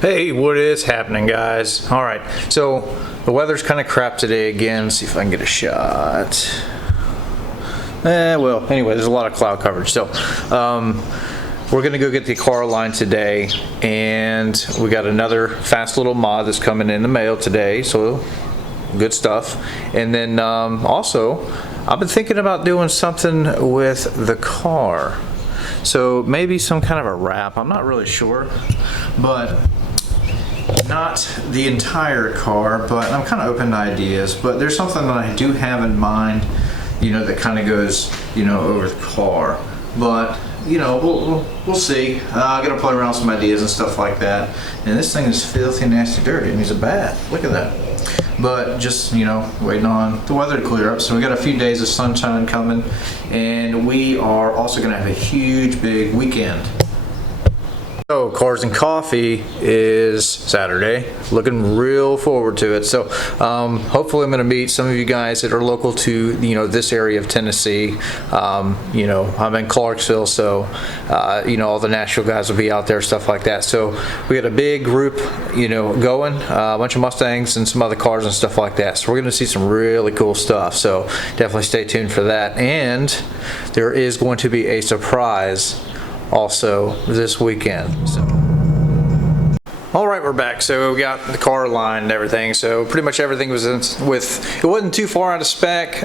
Hey, what is happening, guys? All right, so the weather's kind of crap today again. Let's see if I can get a shot. Well, anyway, there's a lot of cloud coverage. So we're gonna go get the car line today, and we got another fast little mod that's coming in the mail today, so good stuff. And then also, I've been thinking about doing something with the car. So maybe some kind of a wrap, I'm not really sure, but not the entire car, but I'm kind of open to ideas. But there's something that I do have in mind, you know, that kind of goes, you know, over the car. But you know, we'll see. I gotta play around with some ideas and stuff like that. And this thing is filthy, nasty, dirty. It needs a bath. Look at that. But just, you know, waiting on the weather to clear up. So we got a few days of sunshine coming, and we are also gonna have a huge, big weekend. So Cars and Coffee is Saturday. Looking real forward to it. So hopefully I'm going to meet some of you guys that are local to, you know, this area of Tennessee. You know, I'm in Clarksville, so you know, all the Nashville guys will be out there, stuff like that. So we got a big group, you know, going, a bunch of Mustangs and some other cars and stuff like that. So we're going to see some really cool stuff. So definitely stay tuned for that. And there is going to be a surprise also this weekend. So all right, we're back. So we got the car line and everything. So pretty much everything was in with, it wasn't too far out of spec.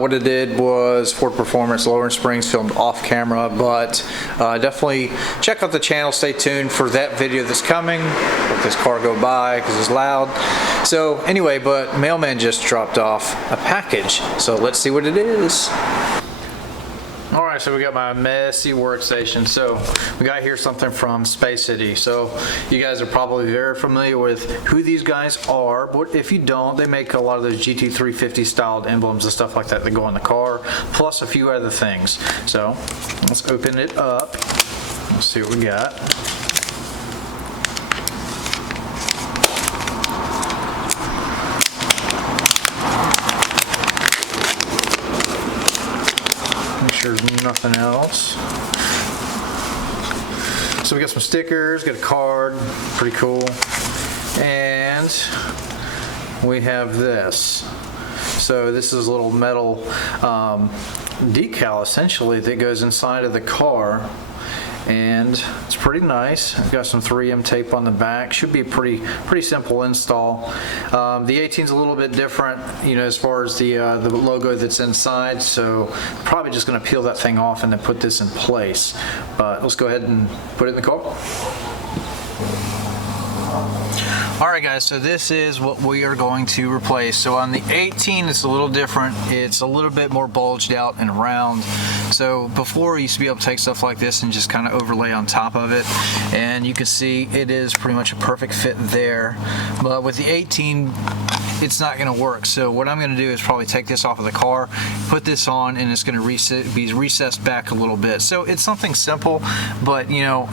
What it did was Ford Performance, Lowering Springs, filmed off camera, but definitely check out the channel. Stay tuned for that video that's coming. Let this car go by because it's loud. So anyway, but mailman just dropped off a package. So let's see what it is. Alright, so we got my messy workstation. So we got here something from Space City. So you guys are probably very familiar with who these guys are, but if you don't, they make a lot of those GT350 styled emblems and stuff like that that go on the car, plus a few other things. So let's open it up. Let's see what we got. There's nothing else. So we got some stickers, got a card, pretty cool. And we have this. So this is a little metal decal essentially that goes inside of the car. And it's pretty nice. I've got some 3M tape on the back. Should be a pretty simple install. The 18's a little bit different, you know, as far as the logo that's inside. So probably just going to peel that thing off and then put this in place. But let's go ahead and put it in the car. Alright guys, so this is what we are going to replace. So on the 18 it's a little different. It's a little bit more bulged out and round. So before, you used to be able to take stuff like this and just kind of overlay on top of it, and you can see it is pretty much a perfect fit there. But with the 18 it's not going to work. So what I'm going to do is probably take this off of the car, put this on, and it's going to be recessed back a little bit. So it's something simple, but you know,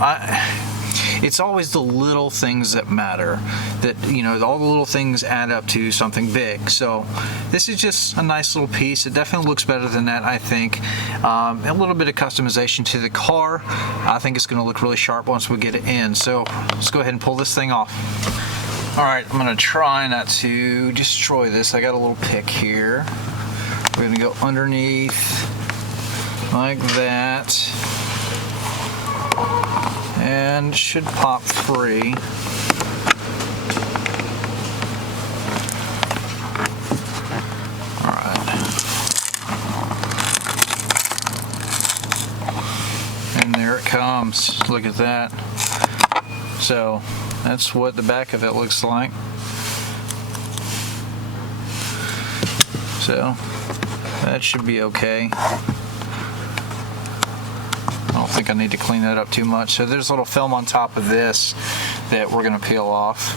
it's always the little things that matter, that, you know, all the little things add up to something big. So this is just a nice little piece. It definitely looks better than that, I think. A little bit of customization to the car. I think it's going to look really sharp once we get it in. So let's go ahead and pull this thing off. Alright, I'm going to try not to destroy this. I got a little pick here. We're going to go underneath like that, and should pop free. Alright. And there it comes. Look at that. So that's what the back of it looks like. So that should be okay. I don't think I need to clean that up too much. So there's a little film on top of this that we're going to peel off.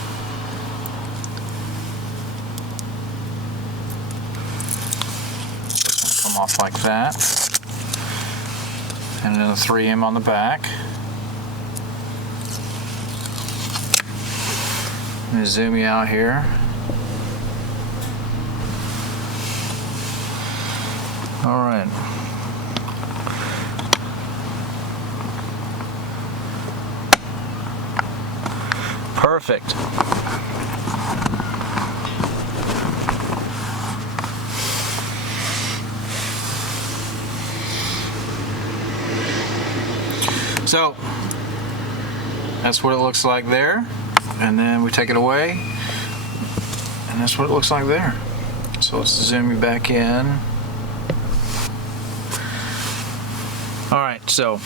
Come off like that. And then the 3M on the back. Let me zoom you out here. All right. Perfect. So that's what it looks like there, and then we take it away, and that's what it looks like there. So let's zoom you back in. All right, so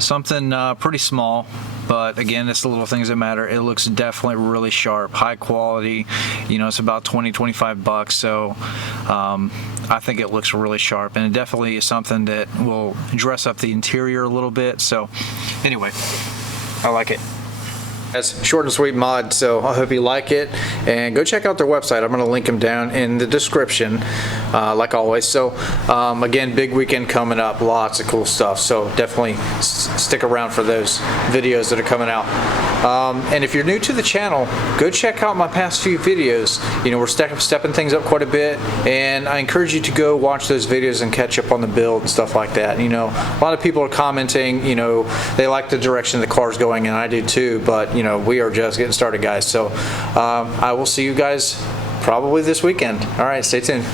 something pretty small, but again, it's the little things that matter. It looks definitely really sharp, high quality. You know, it's about 20-25 bucks, so I think it looks really sharp, and it definitely is something that will dress up the interior a little bit. So anyway, I like it. That's short and sweet mod, so I hope you like it, and go check out their website. I'm going to link them down in the description, like always. So again, big weekend coming up, lots of cool stuff, so definitely stick around for those videos that are coming out. And if you're new to the channel, go check out my past few videos. You know, we're stepping things up quite a bit, and I encourage you to go watch those videos and catch up on the build and stuff like that. You know, a lot of people are commenting, you know, they like the direction the car's going, and I do too, but you know, we are just getting started, guys. So I will see you guys probably this weekend. All right, stay tuned.